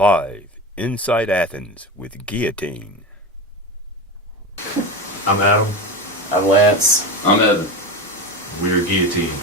live inside Athens with Guillotine. I'm Adam. I'm Lance. I'm Evan. We're Guillotine.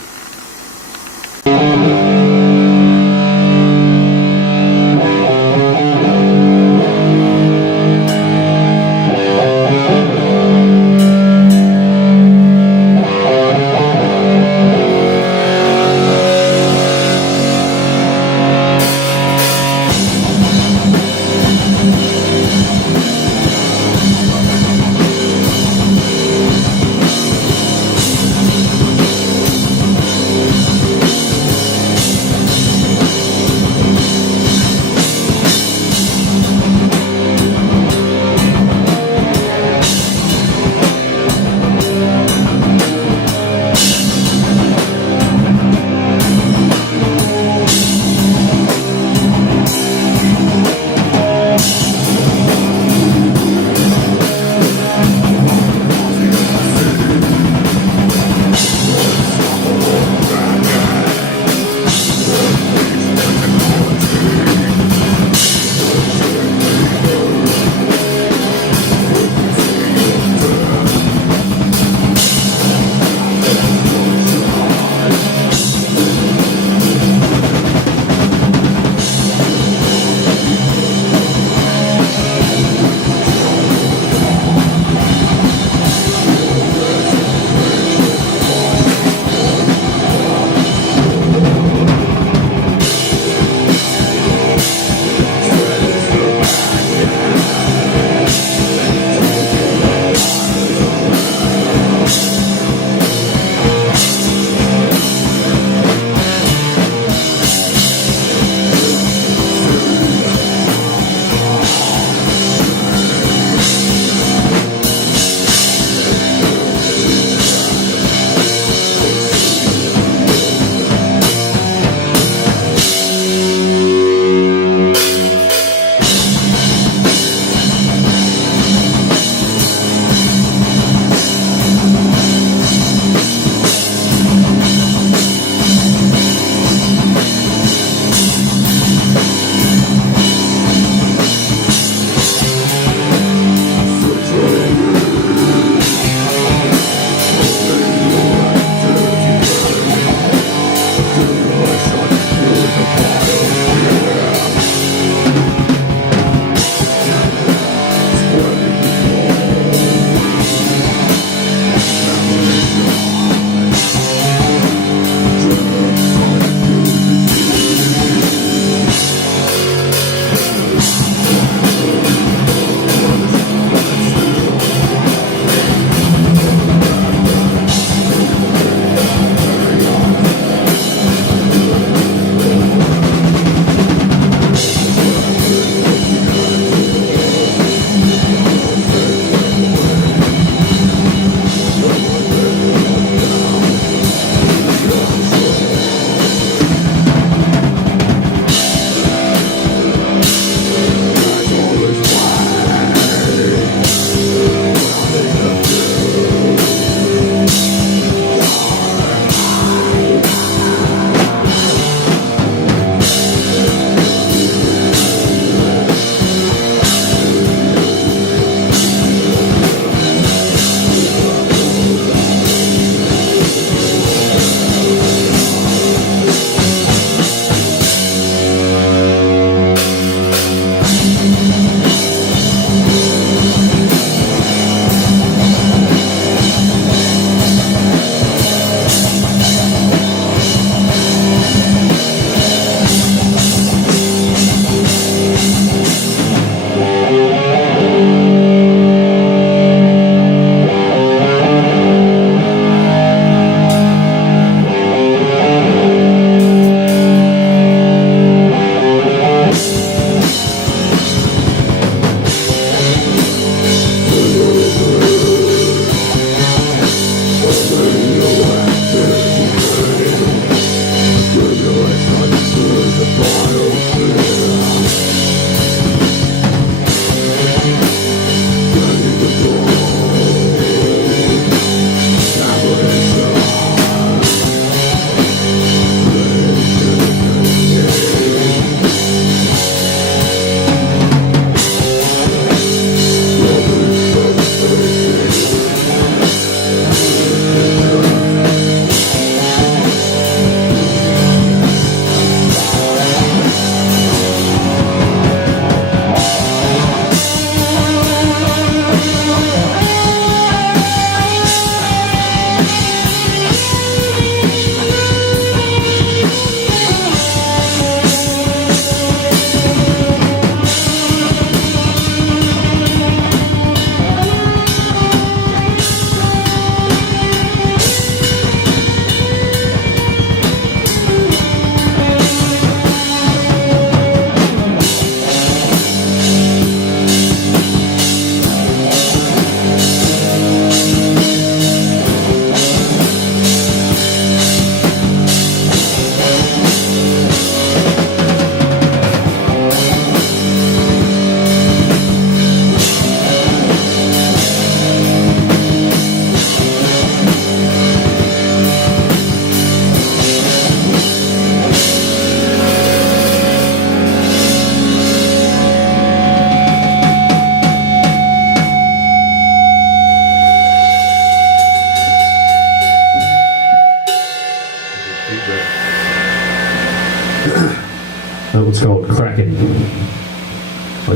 That one's called Kraken.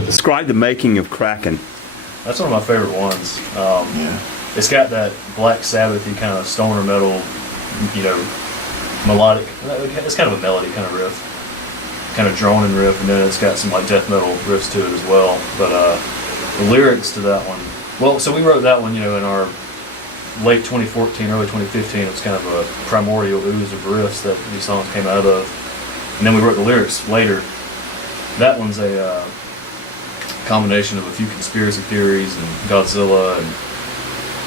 Describe the making of Kraken. That's one of my favorite ones. It's got that Black Sabbathy kind of stoner metal, melodic. It's kind of a melody kind of riff, kind of droning riff, and then it's got some like death metal riffs to it as well. But the lyrics to that one, so we wrote that one, in our late 2014, early 2015. It was kind of a primordial ooze of riffs that these songs came out of, and then we wrote the lyrics later. That one's a combination of a few conspiracy theories and Godzilla and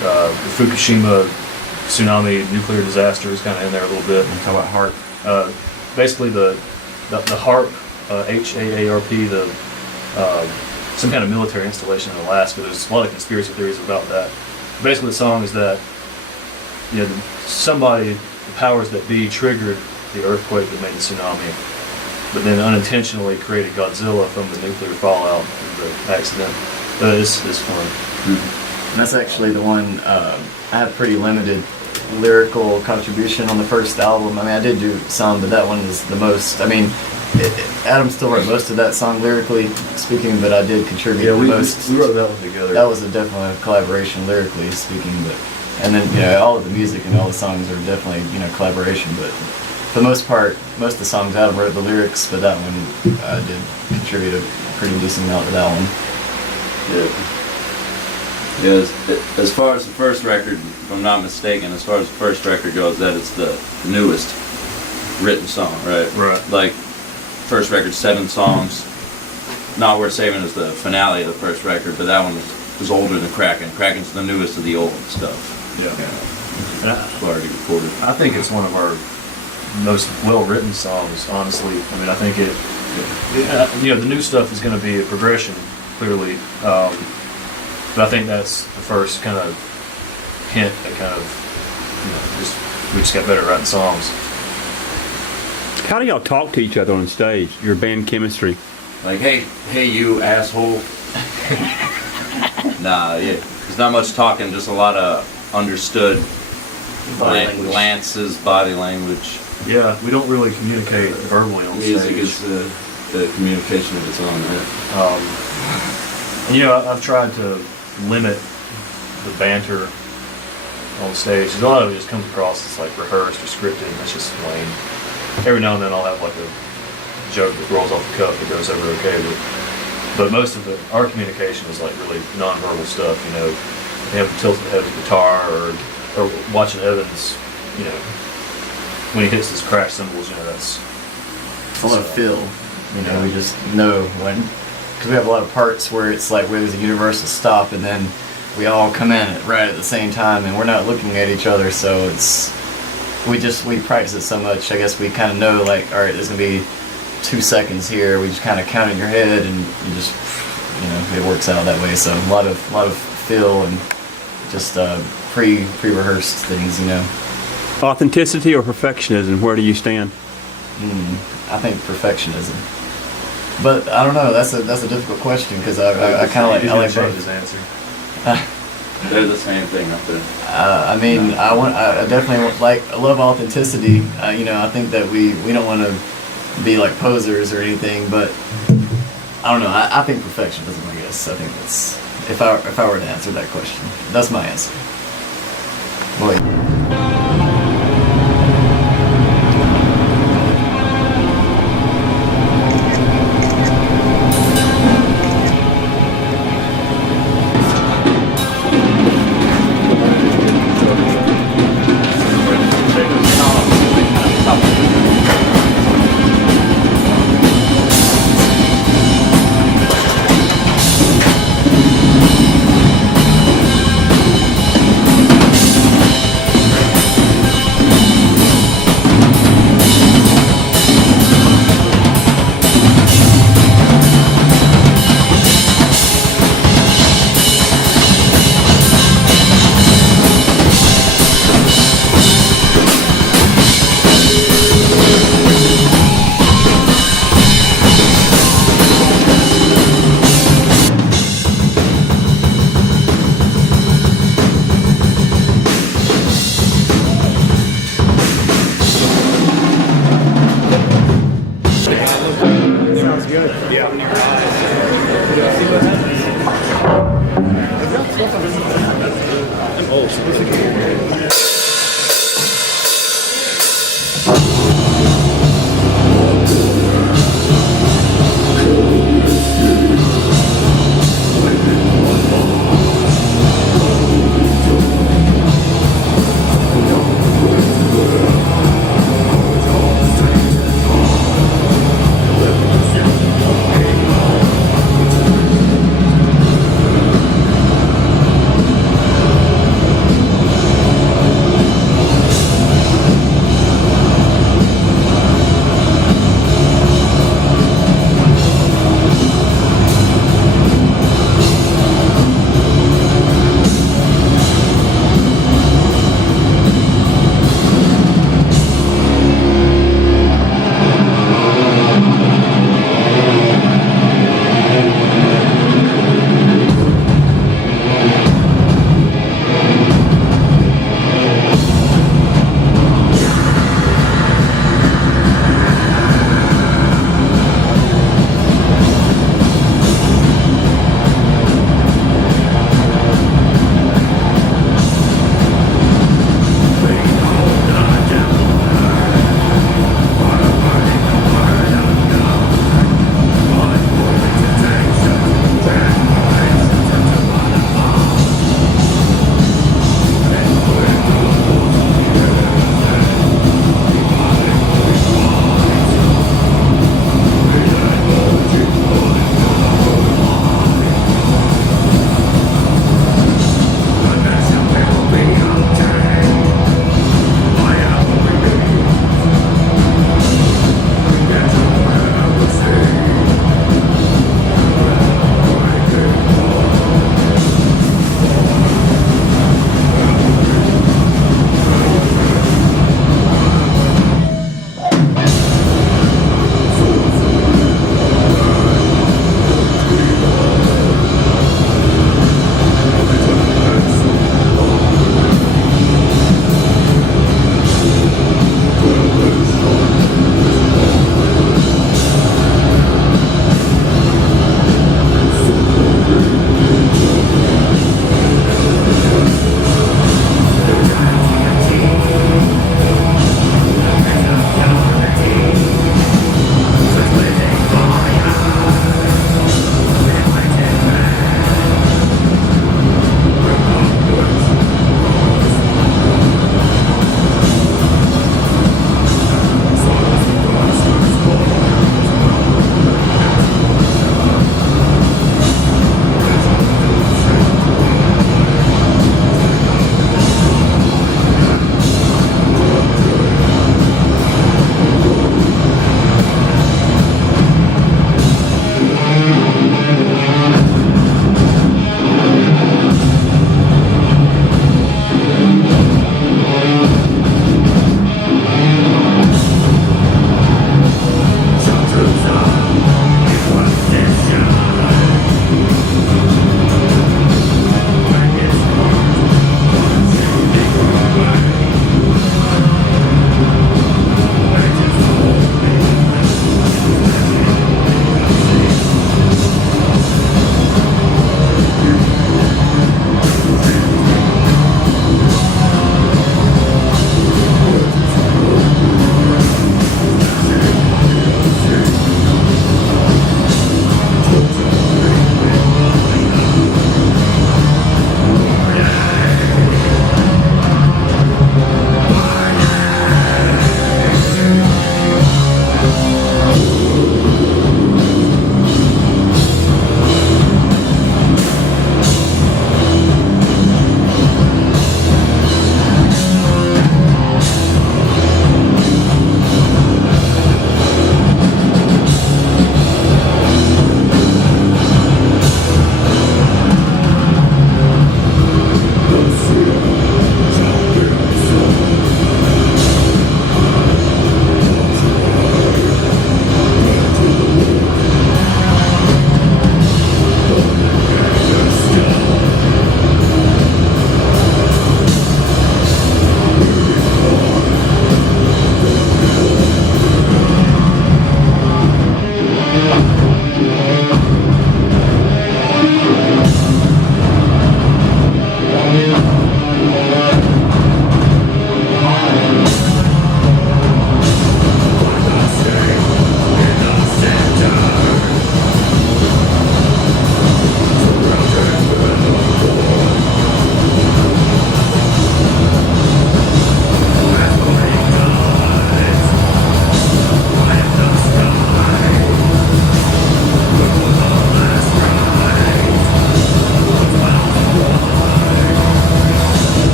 the Fukushima tsunami nuclear disaster is kind of in there a little bit. How about harp? Basically the HAARP, H-A-A-R-P, some kind of military installation in Alaska. There's a lot of conspiracy theories about that. Basically the song is that somebody, the powers that be, triggered the earthquake that made the tsunami, but then unintentionally created Godzilla from the nuclear fallout of the accident. It's fun. And that's actually the one, I had pretty limited lyrical contribution on the first album. I mean, I did do some, but that one is the most. I mean, Adam still wrote most of that song lyrically speaking, but I did contribute the most. We wrote that one together. That was definitely a collaboration lyrically speaking, and then all of the music and all the songs are definitely collaboration. But for the most part, most of the songs Adam wrote the lyrics, but that one I did contribute a pretty decent amount to that one. Yeah, as far as the first record, if I'm not mistaken, as far as the first record goes, that is the newest written song, right? Right. Like, first record, 7 songs. Not Worth Saving is the finale of the first record, but that one was older than Kraken. Kraken's the newest of the old stuff. Yeah. It's already recorded. I think it's one of our most well-written songs, honestly. I mean, I think the new stuff is going to be a progression, clearly. But I think that's the first kind of hint that kind of, we just got better at writing songs. How do y'all talk to each other on stage? Your band chemistry? Like, hey, you asshole. Nah, yeah. There's not much talking, just a lot of understood glances, body language. Yeah, we don't really communicate verbally on Music stage. is the communication of its own, right? I've tried to limit the banter on stage. A lot of it just comes across as like rehearsed or scripted, and it's just lame. Every now and then I'll have like a joke that rolls off the cuff that goes over okay, but most of our communication is like really non-verbal stuff. They have a tilted head of the guitar, or watching Evans, when he hits his crash cymbals, that's It's a lot of feel. We just know when, because we have a lot of parts where it's like where there's a universal stop, and then we all come in right at the same time, and we're not looking at each other, so we practice it so much. I guess we kind of know, like, all right, there's gonna be 2 seconds here. We just kind of count in your head, and you just, it works out that way. So a lot of feel and just pre-rehearsed things, Authenticity or perfectionism? Where do you stand? I think perfectionism. But I don't know. That's a difficult question because I kind of He's I gonna like change both. his answer. They're the same thing up there. I mean, I definitely I love authenticity. I think that we don't want to be like posers or anything, but I don't know. I think perfectionism. I guess I think that's if I were to answer that question, that's my answer. Boy.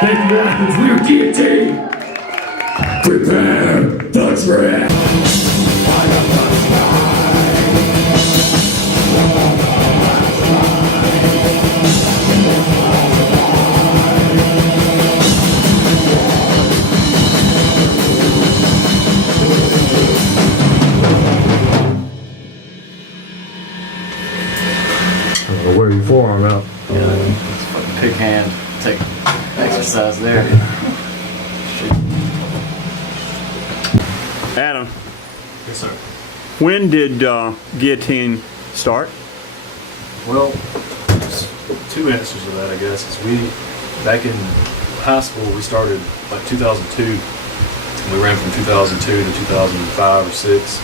Thank you, Athens. We are Guillotine. Prepare the trip. Wear your forearm out. Yeah, it's fucking pick hand. Take exercise there. Adam, Yes, sir. when did Guillotine start? Well, there's two answers to that, I guess. Is we, back in high school, we started like 2002. We ran from 2002 to 2005 or 6.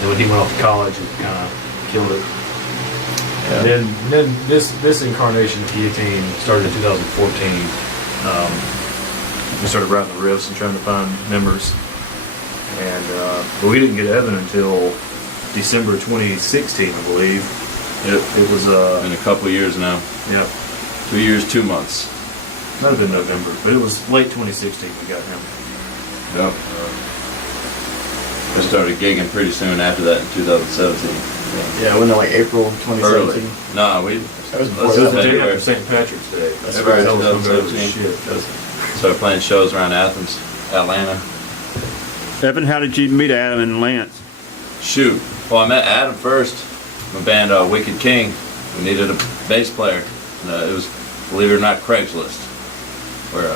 And when he went off to college, it kind of killed it. And then this incarnation of Guillotine started in 2014. We started writing the riffs and trying to find members. And but we didn't get Evan until December 2016, I believe. It was In a couple of years now. yeah, 2 years, 2 months. might have been November, but it was late 2016 we got him. Yep. I started gigging pretty soon after that in 2017. Yeah, wasn't it like April 2017? Early. No, we. That was before Let's It was that. the day February. after St. Patrick's Day. That's February right. That was gonna go to 2017. shit. Started playing shows around Athens, Atlanta. Evan, how did you meet Adam and Lance? Shoot. Well, I met Adam first. My band, Wicked King. We needed a bass player. And, it was, believe it or not, Craigslist. Where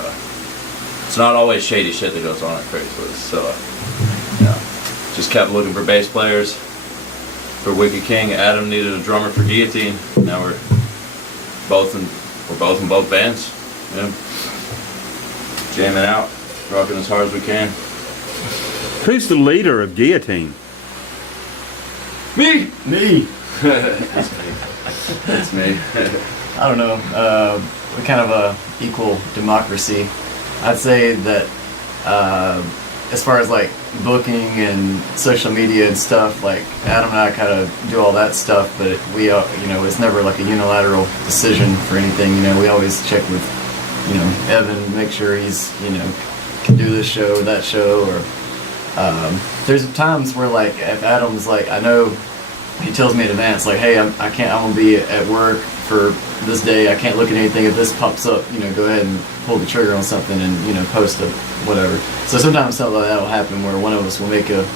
it's not always shady shit that goes on at Craigslist. So, yeah, just kept looking for bass players for Wicked King. Adam needed a drummer for Guillotine. Now we're both in both bands. Yeah. Jamming out, rocking as hard as we can. Who's the leader of Guillotine? Me. Me. That's me. I don't know. We're kind of a equal democracy. I'd say that as far as like booking and social media and stuff, like Adam and I kind of do all that stuff, but we, it's never like a unilateral decision for anything. We always check with, Evan, make sure he's, can do this show or that show, or there's times where like if Adam's like, I know he tells me in advance, like, hey, I'm gonna be at work for this day, I can't look at anything. If this pops up, go ahead and pull the trigger on something and post it, whatever. So sometimes something like that will happen where one of us will make a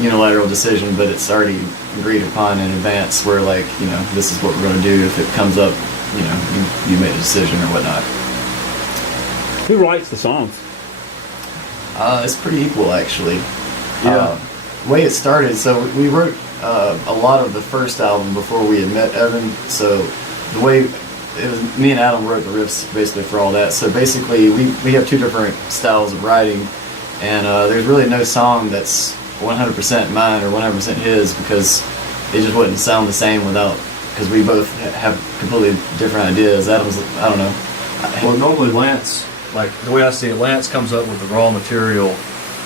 unilateral decision, but it's already agreed upon in advance, where like, this is what we're gonna do. If it comes up, you made a decision or whatnot. Who writes the songs? It's pretty equal, actually. Yeah. The way it started, so we wrote a lot of the first album before we had met Evan. So the way it was, me and Adam wrote the riffs basically for all that. So basically, we have two different styles of writing, and there's really no song that's 100% mine or 100% his, because it just wouldn't sound the same without, because we both have completely different ideas. Adam's, I don't know. Well, normally Lance, like the way I see it, Lance comes up with the raw material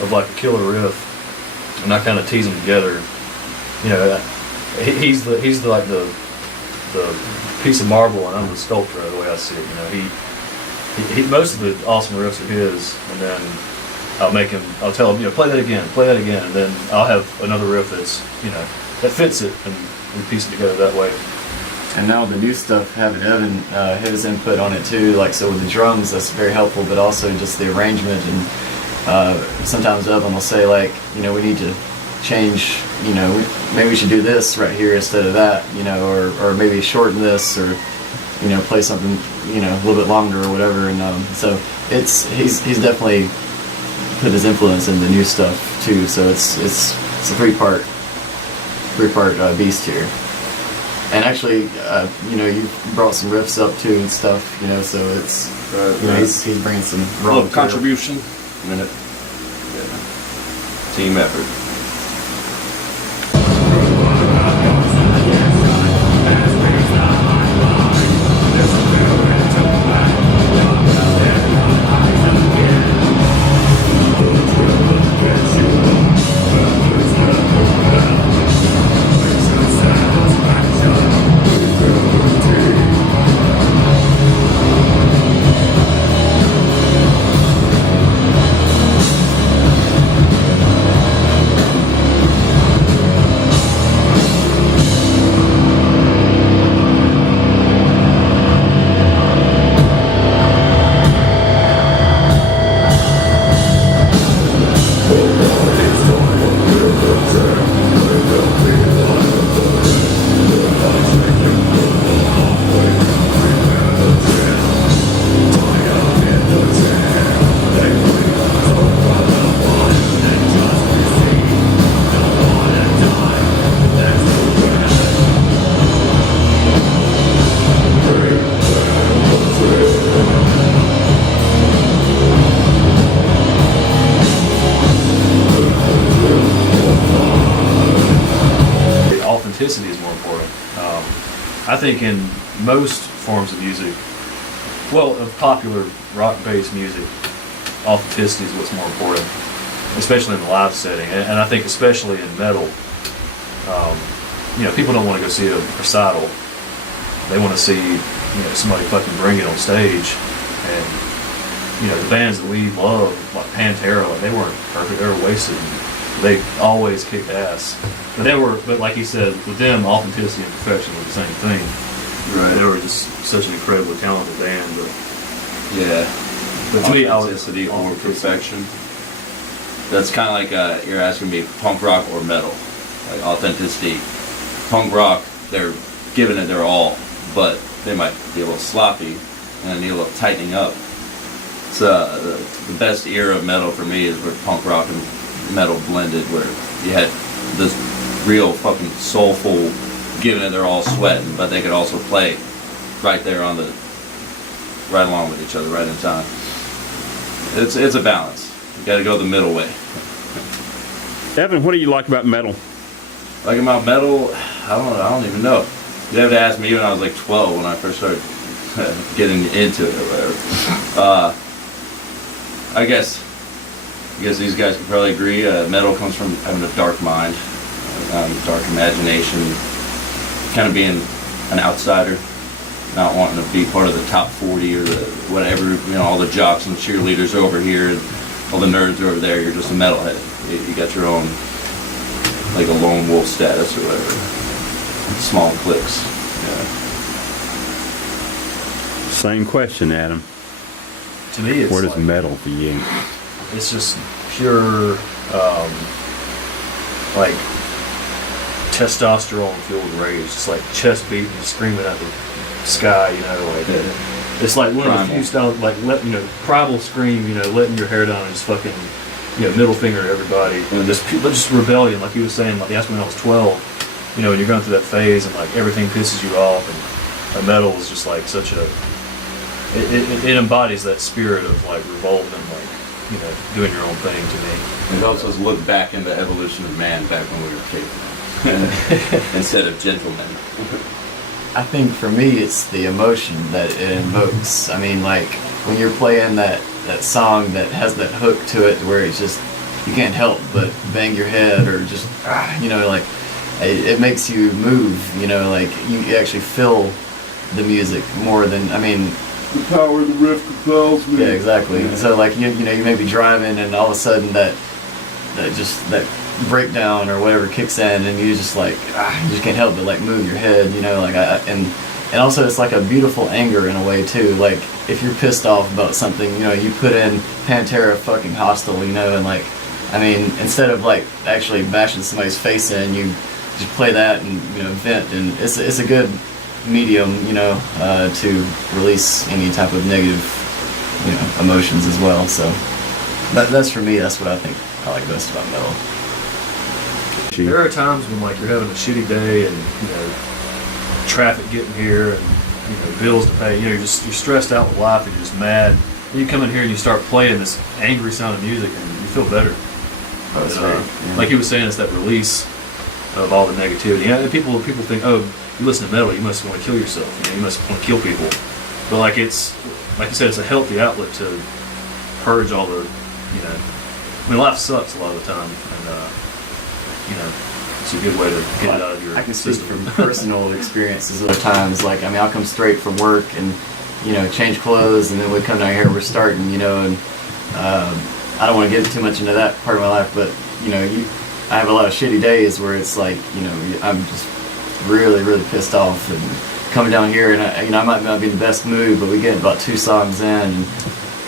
of like a killer riff, and I kind of tease them together. He's like the piece of marble, and I'm the sculptor. The way I see it, he most of the awesome riffs are his, and then I'll tell him, play that again, and then I'll have another riff that's that fits it, and we piece it together that way. And now the new stuff, having Evan his input on it too, like so with the drums, that's very helpful, but also just the arrangement. And sometimes Evan will say like, we need to change, maybe we should do this right here instead of that, or maybe shorten this, or play something, a little bit longer or whatever. And so he's definitely put his influence in the new stuff too. So it's a three-part beast here. And actually, you brought some riffs up too and stuff, so it's, he's bringing some raw Little material. contribution. Team effort. authenticity is more important. I think in most forms of music, well, of popular rock-based music, authenticity is what's more important, especially in the live setting. And I think especially in metal, people don't want to go see a recital. They want to see, somebody fucking bring it on stage. And, the bands that we love, like Pantera, like they weren't perfect, they were wasted. They always kicked ass. But like he said, with them, authenticity and perfection were the same thing. Right. They were just such an incredibly talented band. But Yeah. to me, Authenticity or perfection. That's kind of like you're asking me punk rock or metal. Like authenticity. Punk rock, they're giving it their all, but they might be a little sloppy and need a little tightening up. It's the best era of metal for me is where punk rock and metal blended, where you had this real fucking soulful, giving it their all, sweating, but they could also play right there right along with each other, right in time. It's a balance. You got to go the middle way. Evan, what do you like about metal? Like about metal, I don't even know. You'd have to ask me when I was like 12 when I first started getting into it or whatever. I guess these guys could probably agree. Metal comes from having a dark mind, dark imagination, kind of being an outsider, not wanting to be part of the top 40 or whatever. All the jocks and cheerleaders over here, and all the nerds are over there. You're just a metalhead. You got your own, like a lone wolf status or whatever. Small cliques. Yeah. Same question, Adam. to me, it's Where does like, metal for you? it's just pure, like testosterone fueled rage. It's like chest beating, screaming at the sky. It's like one of the few styles, like primal scream. Letting your hair down and just fucking, middle finger at everybody. And just rebellion, like he was saying. Like that's when I was 12. When you're going through that phase and like everything pisses you off, and metal is just like such a. It embodies that spirit of like revolt and like doing your own thing to me. It helps us look back in the evolution of man back when we were cavemen instead of gentlemen. I think for me it's the emotion that it invokes. I mean, like when you're playing that song that has that hook to it where it's just you can't help but bang your head or just like it makes you move. Like you actually feel the music more than The power of the riff compels me. Yeah, exactly. Yeah. So like you may be driving and all of a sudden that breakdown or whatever kicks in and you just like you just can't help but like move your head. And also it's like a beautiful anger in a way too. Like if you're pissed off about something, you put in Pantera fucking Hostile, and like instead of like actually bashing somebody's face in, you just play that and vent, and it's a good medium to release any type of negative emotions as well. So that's for me, that's what I think I like best about metal. There are times when like you're having a shitty day and traffic getting here and bills to pay. You're stressed out with life and you're just mad. And you come in here and you start playing this angry sounding music and you feel better. Oh, that's right. Yeah. Like he was saying, it's that release of all the negativity. And people think, oh, you listen to metal, you must want to kill yourself. You must want to kill people. But like it's like you said, it's a healthy outlet to purge all the life sucks a lot of the time, and it's a good way to get it out of your I can speak system. from personal experiences other times. Like I'll come straight from work and change clothes, and then we come down here, we're starting, and I don't want to get too much into that part of my life, but I have a lot of shitty days where it's like I'm just really, really pissed off, and coming down here, and I might not be in the best mood, but we get about 2 songs in, and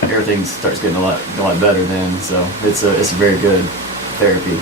everything starts getting a lot better then. So it's a very good therapy.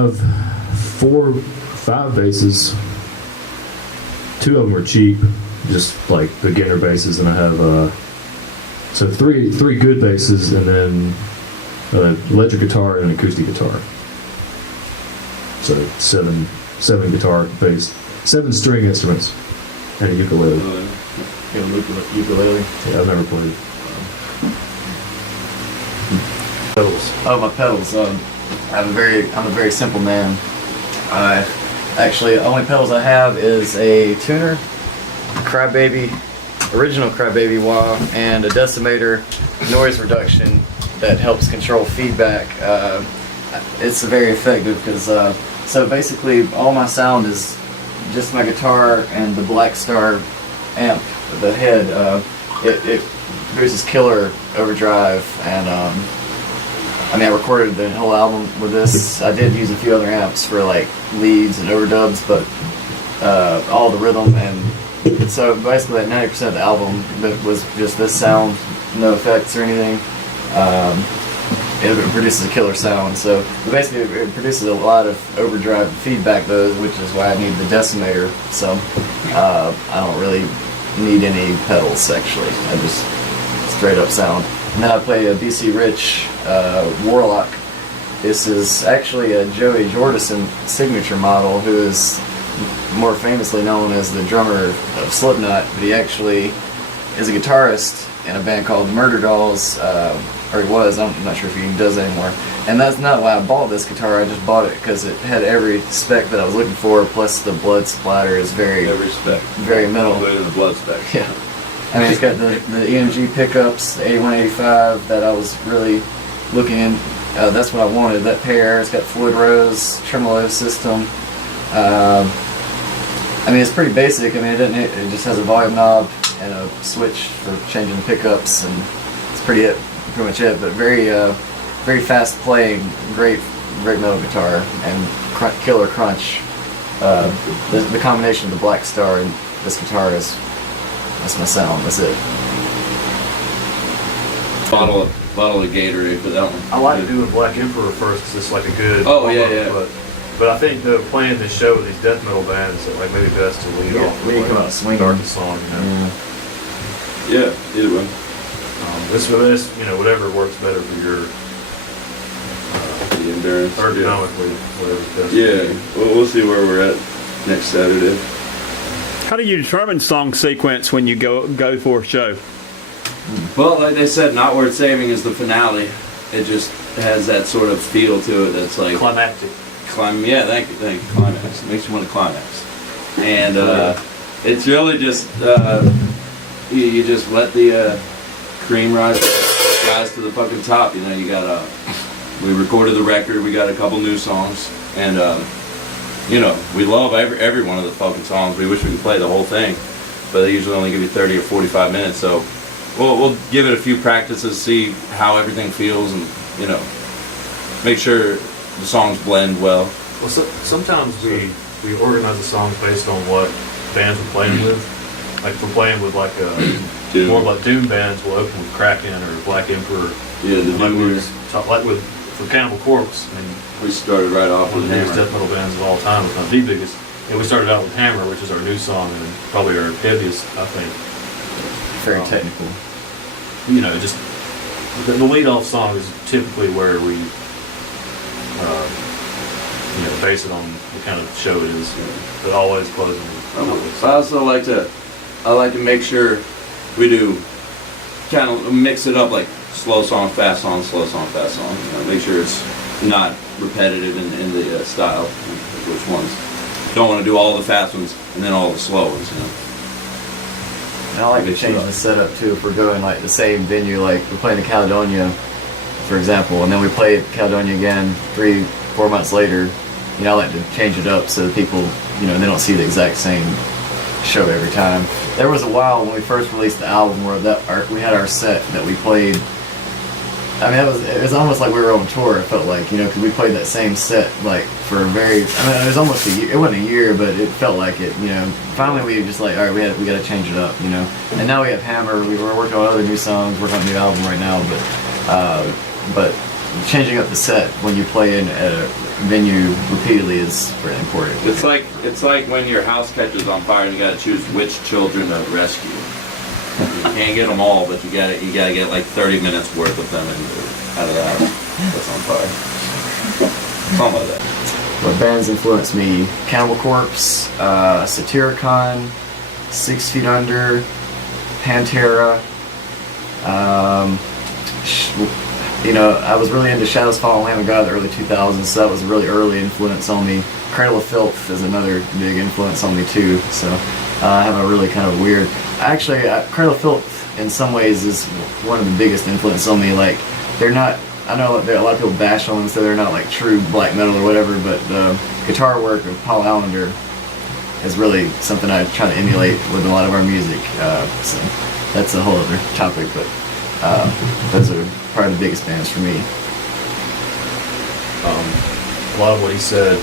have 5 basses. 2 of them are cheap, just like beginner basses, and I have so three good basses, and then an electric guitar and an acoustic guitar. So seven guitar bass, 7 string instruments, and a ukulele. You know, ukulele. Yeah, I've never played. Pedals. Oh, my pedals. I'm a very simple man. Actually, the only pedals I have is a tuner, original Crybaby wah, and a decimator noise reduction that helps control feedback. It's very effective because so basically all my sound is just my guitar and the Black Star amp, the head. It produces killer overdrive, and I mean, I recorded the whole album with this. I did use a few other amps for like leads and overdubs, but all the rhythm, and so basically like 90% of the album was just this sound, no effects or anything. It produces a killer sound, so basically it produces a lot of overdrive feedback though, which is why I need the decimator. So I don't really need any pedals actually. I just straight up sound. And then I play a BC Rich Warlock. This is actually a Joey Jordison signature model, who is more famously known as the drummer of Slipknot, but he actually is a guitarist in a band called Murder Dolls, or he was, I'm not sure if he does anymore. And that's not why I bought this guitar, I just bought it because it had every spec that I was looking for, plus the blood splatter is very minimal. All the way to the blood spec. Yeah. I mean, it's got the EMG pickups, the 8185 that I was really looking in. That's what I wanted, that pair. It's got Floyd Rose tremolo system. I mean, it's pretty basic. I mean, it just has a volume knob and a switch for changing the pickups, and it's pretty much it. But very fast playing, great metal guitar, and killer crunch. The combination of the Black Star and this guitar that's my sound. That's it. Bottle of Gatorade for that one. I like doing Black Emperor first because it's like a good. Oh, yeah. But I think playing this show with these death metal bands, it like maybe best to lead off lead with come like out swinging. darkest song. You know? Yeah, either way. This whatever works better for your The endurance. ergonomically, whatever's best. Yeah, we'll see where we're at next Saturday. How do you determine song sequence when you go for a show? Well, like they said, Not Worth Saving is the finale. It just has that sort of feel to it that's like Climactic. Yeah, thank you, climax. It makes you want to climax. And it's really just you just let the cream rise to the fucking top. You know, you got we recorded the record. We got a couple new songs, and we love every one of the fucking songs. We wish we could play the whole thing, but they usually only give you 30 or 45 minutes. So we'll give it a few practices, see how everything feels, and make sure the songs blend well. Well, sometimes we organize the songs based on what bands we're playing with. Like if we're playing with like more like doom bands, we'll open with Kraken or Black Emperor. Yeah, the like with for Cannibal Corpse. I mean, we started right off one with of the biggest Hammer. death metal bands of all time, if not the biggest. And we started out with Hammer, which is our new song and probably our heaviest, I think. Very technical. Just the lead-off song is typically where we, base it on the kind of show it is, but always closing. I also like to make sure we do kind of mix it up, like slow song, fast song, slow song, fast song. Make sure it's not repetitive in the style. Which ones? Don't want to do all the fast ones and then all the slow ones. And I like to change the setup too. If we're going like the same venue, like we're playing in Caledonia, for example, and then we play Caledonia again 3-4 months later. I like to change it up so that people, they don't see the exact same show every time. There was a while when we first released the album where we had our set that we played. I mean, it was almost like we were on tour. It felt like, because we played that same set like for it was almost a year. It wasn't a year, but it felt like it. Finally we just like, all right, we got to change it up. And now we have Hammer. We were working on other new songs, working on a new album right now. But changing up the set when you play in at venue repeatedly is really important. It's like when your house catches on fire and you gotta choose which children to rescue. You can't get them all, but you gotta get like 30 minutes worth of them out of the house that's on fire. Something like that. What bands influenced me? Cannibal Corpse, Satyricon, 6 Feet Under, Pantera. I was really into Shadows Fall, Lamb of God in the early 2000s, so that was a really early influence on me. Cradle of Filth is another big influence on me too, so I have a really kind of weird... Actually, Cradle of Filth in some ways is one of the biggest influences on me. Like, they're not... I know a lot of people bash on them, so they're not like true black metal or whatever, but the guitar work of Paul Allender is really something I try to emulate with a lot of our music. So that's a whole other topic, but those are probably the biggest bands for me. A lot of what he said,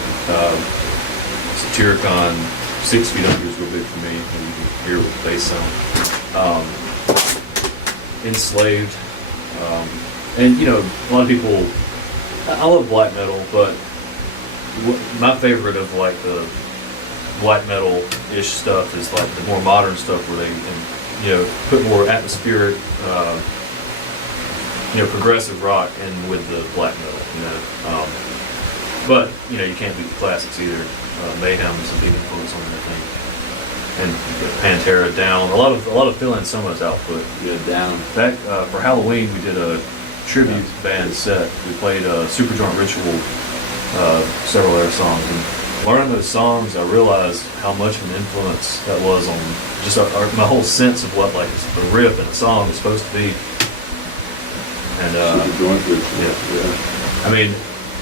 Satyricon, 6 Feet Under is real big for me, and you can hear with the bass sound. Enslaved, and a lot of people, I love black metal, but my favorite of like the black metal-ish stuff is like the more modern stuff where they can, put more atmospheric, progressive rock in with the black metal, but you can't beat the classics either. Mayhem's a big influence on everything, and Pantera, Down. A lot of Phil Anselmo's output. Yeah, Down. Back for Halloween, we did a tribute band set. We played Superjoint Ritual, several of their songs, and learning those songs, I realized how much of an influence that was on just my whole sense of what like the riff in a song is supposed to be. And Superjoint Ritual. yeah. I mean,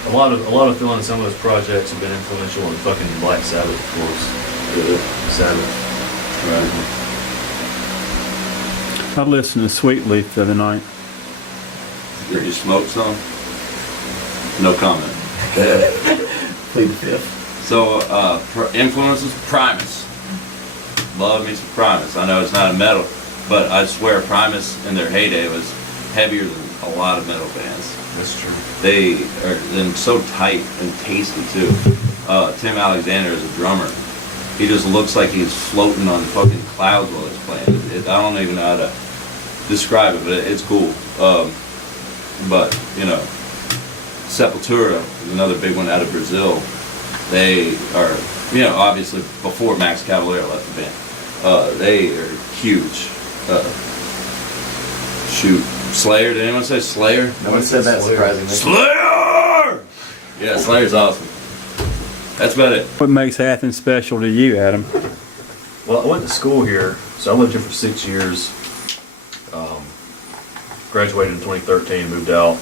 a lot of Phil and some of those projects have been influential in fucking Black Sabbath, of course. Yeah. Sabbath. Right. I listened to Sweet Leaf the other night. Did you smoke some? No comment. Plead the fifth. So, influences, Primus. Love me some Primus. I know it's not a metal, but I swear Primus in their heyday was heavier than a lot of metal bands. That's true. They are then so tight and tasty too. Tim Alexander is a drummer. He just looks like he's floating on fucking clouds while he's playing. I don't even know how to describe it, but it's cool. But Sepultura is another big one out of Brazil. They are, obviously before Max Cavalera left the band. They are huge. Slayer. Did anyone say Slayer? No one said that, surprisingly. Slayer! Yeah, Slayer's awesome. That's about it. What makes Athens special to you, Adam? Well, I went to school here, so I lived here for 6 years. Graduated in 2013, moved out.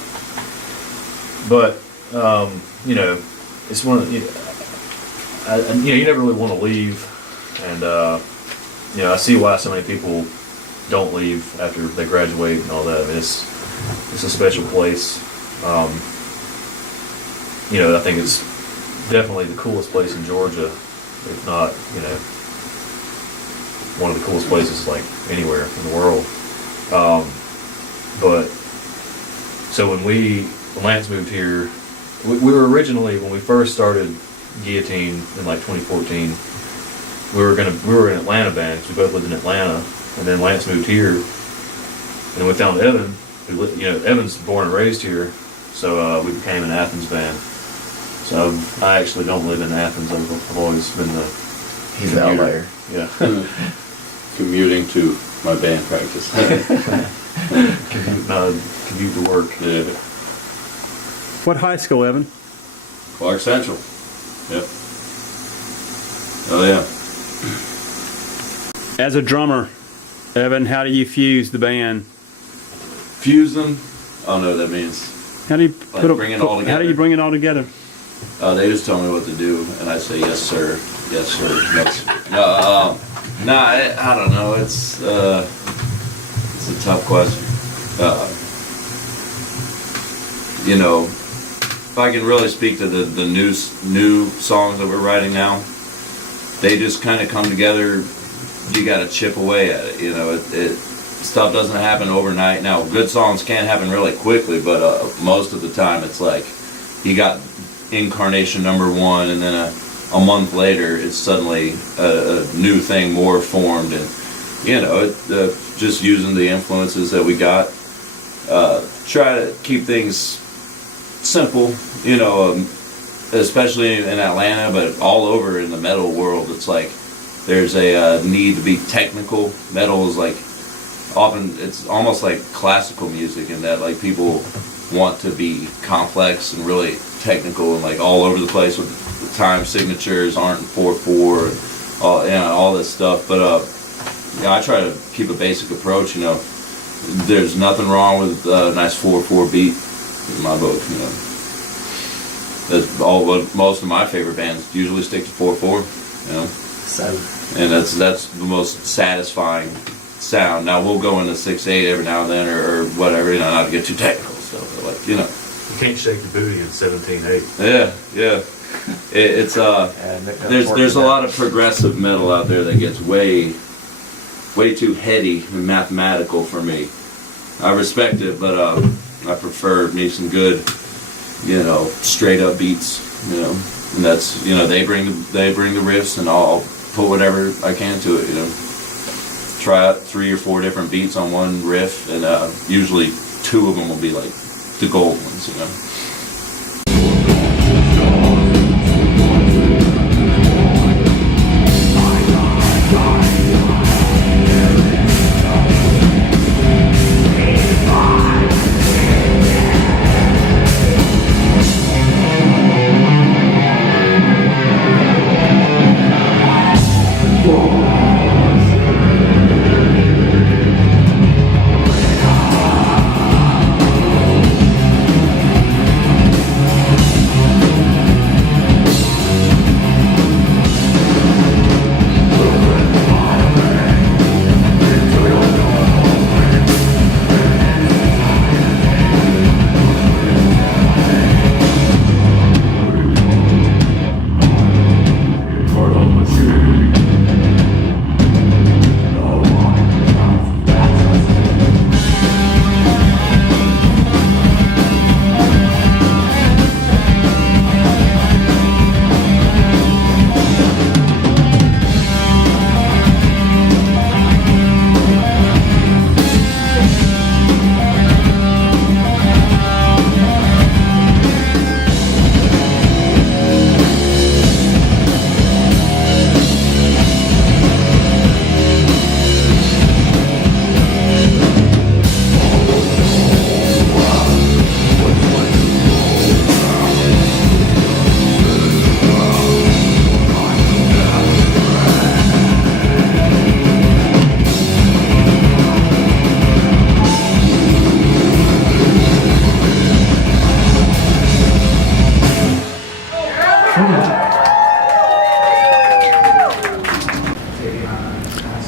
But it's one of you never really want to leave, and I see why so many people don't leave after they graduate and all that. I mean, it's a special place. I think it's definitely the coolest place in Georgia, if not, one of the coolest places like anywhere in the world. But so when Lance moved here, we were originally, when we first started Guillotine in like 2014, we were an Atlanta band because we both lived in Atlanta. And then Lance moved here, and then we found Evan. Evan's born and raised here, so we became an Athens band. So I actually don't live in Athens. I've always been He's the outlier. Yeah. Commuting to my band practice. Commute to work. Yeah. What high school, Evan? Clark Central. Yep. Oh yeah. As a drummer, Evan, how do you fuse the band? Fuse them. I don't know what that means. How do you Bring it all together. How do you bring it all together? They just tell me what to do, and I say yes, sir. Yes, sir. Yes. I don't know. It's a tough question. If I can really speak to the new songs that we're writing now, they just kind of come together. You got to chip away at it. Stuff doesn't happen overnight. Now, good songs can happen really quickly, but most of the time it's like you got incarnation number one, and then a month later, it's suddenly a new thing, more formed, and just using the influences that we got. Try to keep things simple, especially in Atlanta, but all over in the metal world. It's like there's a need to be technical. Metal is like often it's almost like classical music in that like people want to be complex and really technical and like all over the place with the time signatures aren't 4/4 and all this stuff. But I try to keep a basic approach. There's nothing wrong with a nice 4/4 beat in my book. That's all. What most of my favorite bands usually stick to 4/4. So And that's the most satisfying sound. Now we'll go into 6/8 every now and then or whatever. Not to get too technical stuff, but like You can't shake the booty in 17/8. Yeah. It's there's a lot of progressive metal out there that gets way too heady and mathematical for me. I respect it, but I prefer me some good, straight up beats. And that's they bring the riffs, and I'll put whatever I can to it. Try out 3 or 4 different beats on one riff, and usually 2 of them will be like the gold ones.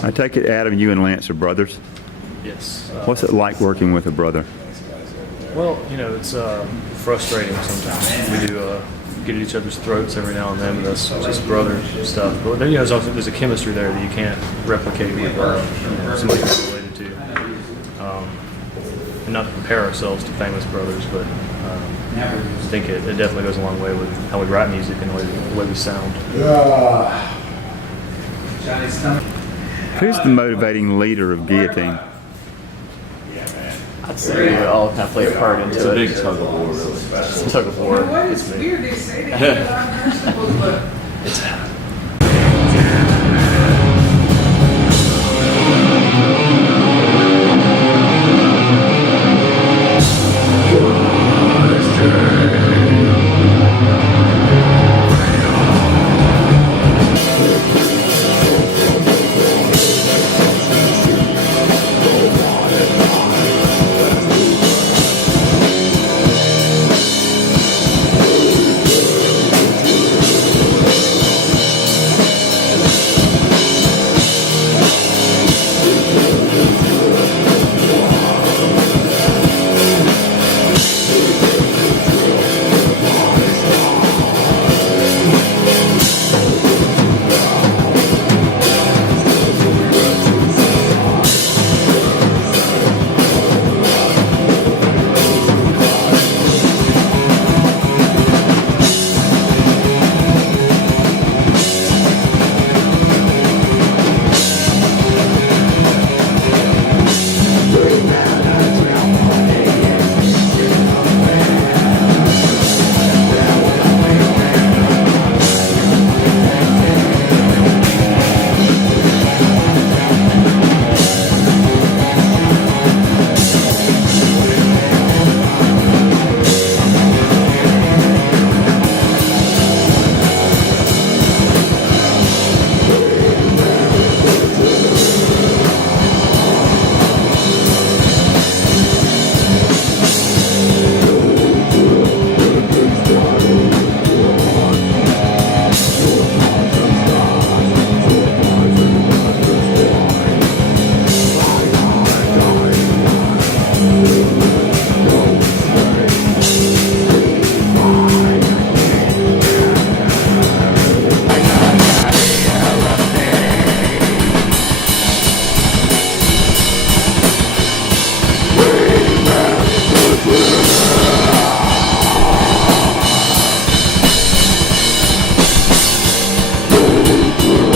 I take it, Adam, you and Lance are brothers. Yes. What's it like working with a brother? Well, it's frustrating sometimes. We do get at each other's throats every now and then, but that's just brother stuff. But then, there's a chemistry there that you can't replicate with somebody you're related to. And not to compare ourselves to famous brothers, but I think it definitely goes a long way with how we write music and the way we sound. Who's the motivating leader of Guillotine? I'd say we all kind of play a part into It's a it. big tug of war, really. It's a tug of war. It's weird they say that. It's We'll